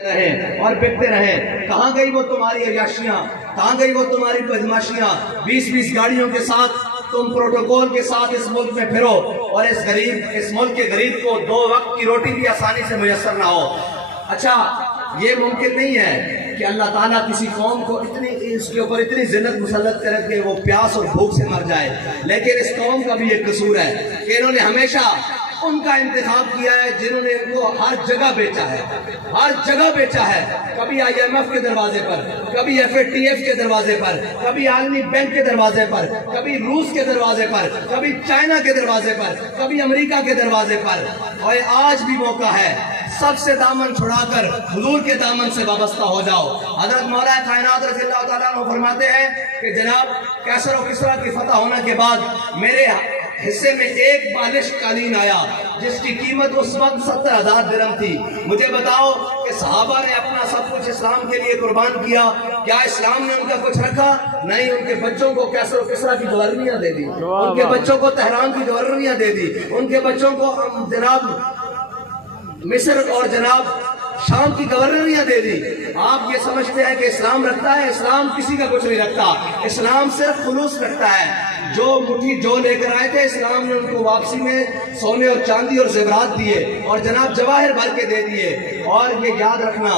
رہیں اور بکتے رہیں. کہاں گئی وہ تمہاری عیاشیاں, کہاں گئی وہ تمہاری بدماشیاں؟ 20 گاڑیوں کے ساتھ تم پروٹوکول کے ساتھ اس ملک میں پھرو اور اس ملک کے غریب کو 2 وقت کی روٹی بھی آسانی سے میسر نہ ہو. اچھا, یہ ممکن نہیں ہے کہ اللہ تعالیٰ کسی قوم کو اس کے اوپر اتنی ذلت مسلط کرے کہ وہ پیاس اور بھوک سے مر جائے, لیکن اس قوم کا بھی ایک قصور ہے کہ انہوں نے ہمیشہ ان کا انتخاب کیا ہے جنہوں نے ان کو ہر جگہ بیچا ہے, ہر جگہ بیچا ہے. کبھی IMF کے دروازے پر, کبھی FATF کے دروازے پر, کبھی عالمی بینک کے دروازے پر, کبھی روس کے دروازے پر, کبھی چائنا کے دروازے پر, کبھی امریکہ کے دروازے پر. اور آج بھی موقع ہے, سب سے دامن چھڑا کر حضور کے دامن سے وابستہ ہو جاؤ. حضرت مولا کائنات رضی اللہ تعالیٰ عنہ فرماتے ہیں کہ جناب کیسر و کسریٰ کی فتح ہونے کے بعد میرے حصے میں ایک بالش قالین آیا جس کی قیمت اس وقت 70,000 درہم تھی. مجھے بتاؤ کہ صحابہ نے اپنا سب کچھ اسلام کے لیے قربان کیا, کیا اسلام نے ان کا کچھ رکھا؟ نہیں, ان کے بچوں کو کیسر و کسریٰ کی جوہریاں دے دی, ان کے بچوں کو تہران کی جوہریاں دے دی, ان کے بچوں کو جناب مصر اور جناب شام کی گورنریاں دے دی. آپ یہ سمجھتے ہیں کہ اسلام رکھتا ہے؟ اسلام کسی کا کچھ نہیں رکھتا. اسلام صرف خلوص رکھتا ہے. جو مٹھی جو لے کر آئے تھے اسلام نے ان کو واپسی میں سونے اور چاندی اور زیورات دیے اور جناب جواہر بھر کے دے دیے. اور یہ یاد رکھنا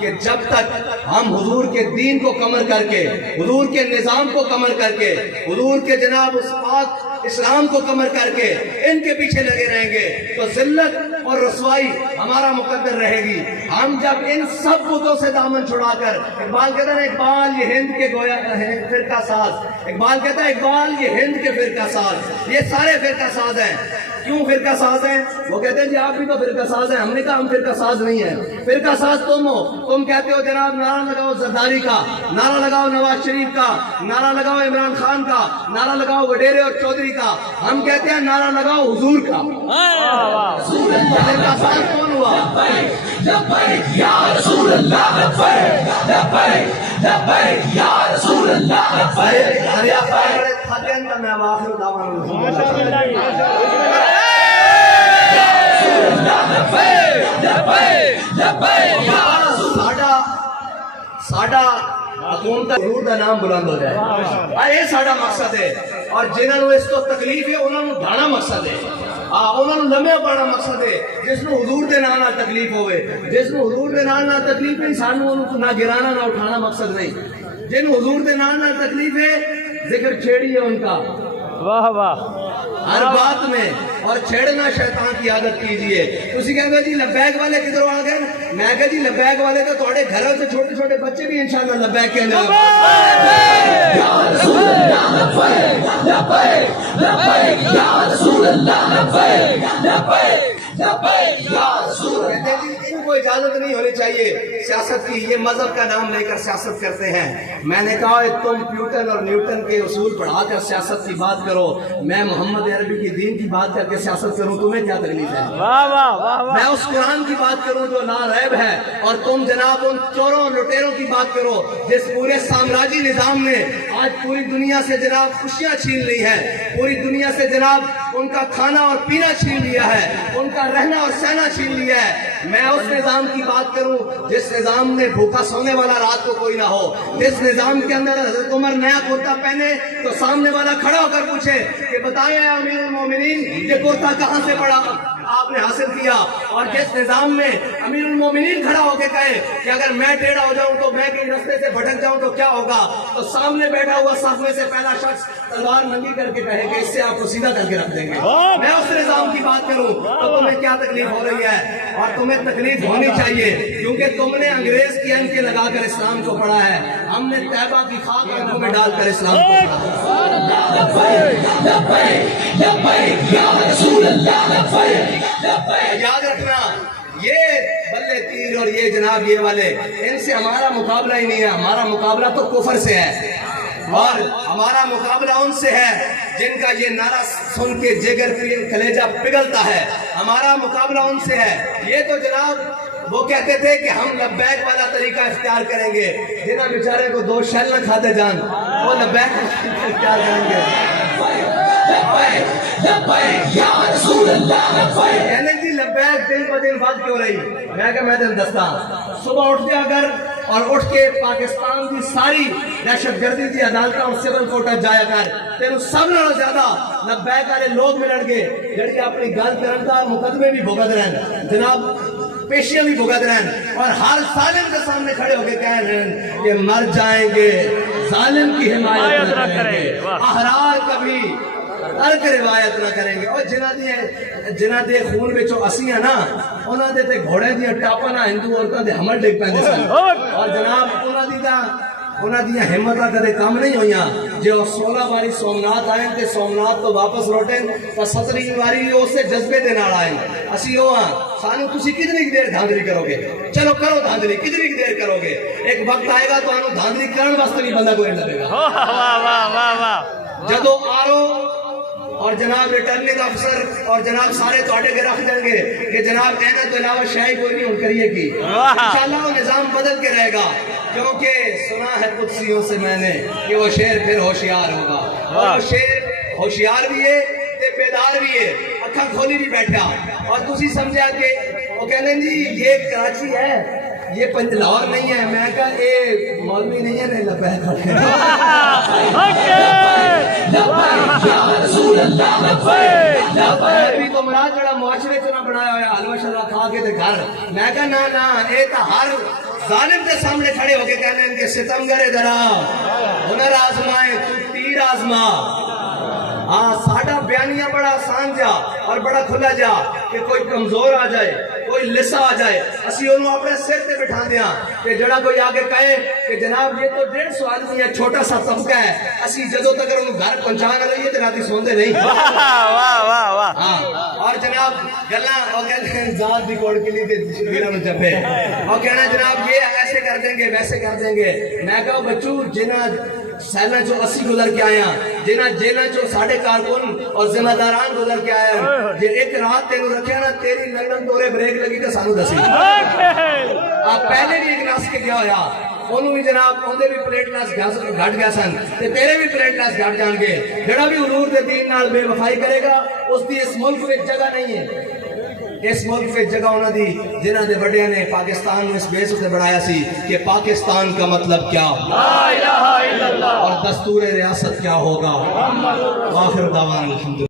کہ جب تک ہم حضور کے دین کو کمر کر کے, حضور کے نظام کو کمر کر کے, حضور کے جناب اس پاک اسلام کو کمر کر کے ان کے پیچھے لگے رہیں گے تو ذلت اور رسوائی ہمارا مقدر رہے گی. ہم جب ان سب بتوں سے دامن چھڑا کر, اقبال کہتا ہے اقبال یہ ہند کے گویا فرقہ ساز, اقبال کہتا ہے اقبال یہ ہند کے فرقہ ساز, یہ سارے فرقہ ساز ہیں. کیوں فرقہ ساز ہیں؟ وہ کہتے ہیں جی آپ بھی تو فرقہ ساز ہیں. ہم نے کہا ہم فرقہ ساز نہیں ہیں, فرقہ ساز تم ہو. تم کہتے ہو جناب نعرہ لگاؤ زرداری کا, نعرہ لگاؤ نواز شریف کا, نعرہ لگاؤ عمران خان کا, نعرہ لگاؤ وڈیرے اور چودھری کا. ہم کہتے ہیں نعرہ لگاؤ حضور کا. فرقہ ساز کون ہوا؟ لبیک یا رسول اللہ, لبیک لبیک لبیک یا رسول اللہ, لبیک. میں آخر دعوانا ساڑا حکومت حضور دا نام بلند ہو جائے, یہ ساڑا مقصد ہے. اور جنہوں نے اس کو تکلیف ہے انہوں نے ڈھانا مقصد ہے, انہوں نے لمحے پڑھنا مقصد ہے. جس میں حضور دے نام نہ تکلیف ہوئے, جس میں حضور دے نام نہ تکلیف نہیں, سانو نہ گرانا نہ اٹھانا مقصد نہیں. جن حضور دے نام نہ تکلیف ہے ذکر چھیڑی ہے ان کا واہ واہ ہر بات میں, اور چھیڑنا شیطان کی عادت کیجئے. اسی کہتے جی لبیک والے کدھر آ گئے؟ میں کہا جی لبیک والے تو تھوڑے گھروں سے چھوٹے چھوٹے بچے بھی انشاءاللہ لبیک کہنے لگے. یا رسول اللہ, لبیک لبیک لبیک یا رسول اللہ, لبیک لبیک لبیک یا رسول اللہ. کہتے ہیں جی ان کو اجازت نہیں ہونی چاہیے سیاست کی, یہ مذہب کا نام لے کر سیاست کرتے ہیں. میں نے کہا تم پیوٹن اور نیوٹن کے اصول پڑھا کر سیاست کی بات کرو, میں محمد عربی کی دین کی بات کر کے سیاست کروں, تمہیں کیا تکلیف ہے؟ واہ واہ واہ واہ. میں اس قرآن کی بات کروں جو لا ریب ہے, اور تم جناب ان چوروں لٹیروں کی بات کرو جس پورے سامراجی نظام نے آج پوری دنیا سے جناب خوشیاں چھین لی ہے, پوری دنیا سے جناب ان کا کھانا اور پینا چھین لیا ہے, ان کا رہنا اور سہنا چھین لیا ہے. میں اس نظام کی بات کروں جس نظام نے بھوکا سونے والا رات کو کوئی نہ ہو, جس نظام کے اندر حضرت عمر نیا کرتا پہنے تو سامنے والا کھڑا ہو کر پوچھے کہ بتائیں اے امیر المومنین یہ کرتا کہاں سے پڑا آپ نے حاصل کیا. اور جس نظام میں امیر المومنین کھڑا ہو کے کہے کہ اگر میں ٹیڑھا ہو جاؤں تو میں کہیں رستے سے بھٹک جاؤں تو کیا ہوگا, تو سامنے بیٹھا ہوا صف میں سے پہلا شخص تلوار ننگی کر کے کہے کہ اس سے آپ کو سیدھا کر کے رکھ دیں گے. میں اس نظام کی بات کروں تو تمہیں کیا تکلیف ہو رہی ہے؟ اور تمہیں تکلیف ہونی چاہیے کیونکہ تم نے انگریز کی ان کے لگا کر اسلام کو پڑھا ہے, ہم نے طیبہ کی خاک آنکھوں میں ڈال کر اسلام کو پڑھا. لبیک لبیک یا رسول اللہ, لبیک لبیک. یاد رکھنا یہ بلے تیر اور یہ جناب یہ والے ان سے ہمارا مقابلہ ہی نہیں ہے. ہمارا مقابلہ تو کفر سے ہے, اور ہمارا مقابلہ ان سے ہے جن کا یہ نعرہ سن کے جگر کلیجہ پگھلتا ہے. ہمارا مقابلہ ان سے ہے. یہ تو جناب وہ کہتے تھے کہ ہم لبیک والا طریقہ اختیار کریں گے, جنہاں بیچارے کو 2 شیل نہ کھاتے جان وہ لبیک اختیار کریں گے. لبیک لبیک یا رسول اللہ, لبیک. کہنے جی لبیک لبیک دن ب دن ود کیوں رہی؟ میں کہ میں تین دستا صبح اٹھ دیا کر اور اٹھ کے پاکستان دی ساری دہشت گردی دی عدالتاں اور سول کورٹ جایا کر تینوں سب نالوں زیادہ لبیک والے لوگ ملن گے جڑی اپنی گل کرن دا مقدمے بھی بھگت رہن جناب پیشیاں بھی بھگت رہن اور ہر ظالم کے سامنے کھڑے ہو کے کہہ رہے ہیں کہ مر جائیں گے ظالم کی حمایت نہ کریں گے احرار کبھی ترک روایت نہ کریں گے اور جنہ دے خون وچوں اسی ہیں نا انہاں دے تے گھوڑے دیاں ٹاپاں نہ ہندو عورتاں دے حمل ڈگ پیندے سن اور جناب انہاں دی ہمتاں کدے کم نہیں ہوئیاں جو 16 باری سومنات آئیں تے سومنات تو واپس لوٹیں تو 17 باری اسے جذبے دے نال آئیں اسی ہو ہاں سانو تسی کتنی دیر دھاندلی کرو گے چلو کرو دھاندلی کتنی دیر کرو گے ایک وقت آئے گا تو آنو دھاندلی کرن واسطے بھی بندہ کوئی لگے گا جدو آرو اور جناب ریٹرننگ افسر اور جناب سارے توڑے کے رکھ دیں گے کہ جناب اینا تو علاوہ شاہی کوئی نہیں ان کریے کی انشاءاللہ وہ نظام بدل کے رہے گا کیونکہ سنا ہے قدسیوں سے میں نے کہ وہ شیر پھر ہوشیار ہوگا اور وہ شیر ہوشیار بھی ہے تے بیدار بھی ہے اکھا کھولی بھی بیٹھا اور تسی سمجھا کہ وہ کہنے جی یہ کراچی ہے یہ لاہور نہیں ہے میں کہا اے مولوی نہیں ہے نہیں لبیک ابھی تو مراد جڑا معاشرے چنا بڑھایا ہوا حلوہ شلوہ کھا کے تے گھر میں کہا نا اے تا ہر ظالم کے سامنے کھڑے ہو کے کہنے ان کے ستمگر ادھر ہنر آزمائے تو تیر آزما ہاں ساڑھا بیانیہ بڑا آسان جا اور بڑا کھلا جا کہ کوئی کمزور آ جائے کوئی لسا آ جائے اسی انہوں اپنے سر تے بٹھا دیا کہ جڑا کوئی آگے کہے کہ جناب یہ تو 150 آدمی ہے چھوٹا سا طبقہ ہے اسی جدوں تک انہوں گھر پہنچانا رہیے تو راتی سوندے نہیں اور جناب گلہ اور کہتے ہیں ذات بھی کوڑ کے لیے تشکیرہ میں جپے اور کہنا جناب یہ ایسے کر دیں گے ویسے کر دیں گے میں کہا بچو جنہ سیلہ جو 80 گزر کے آیا جنہ جیلہ جو 8.5 کارکن اور ذمہ داران گزر کے آیا جی ایک رات تینوں رکھے نا تیری لندن دورے بریک لگی تو سانو دسی آپ پہلے بھی ایک ناس کے گیا ہویا انہوں بھی جناب اندھے بھی پلیٹ ناس گھٹ گیا سن تیرے بھی پلیٹ ناس گھٹ جان گے جڑا بھی حضور دے دین نال بے وفائی کرے گا اس دی اس ملک میں جگہ نہیں ہے اس ملک میں جگہ ہونا دی جنہ دے بڑے نے پاکستان میں اس بیس سے بڑھایا سی کہ پاکستان کا مطلب کیا اور دستور ریاست کیا ہوگا آخر دعوان الحمدللہ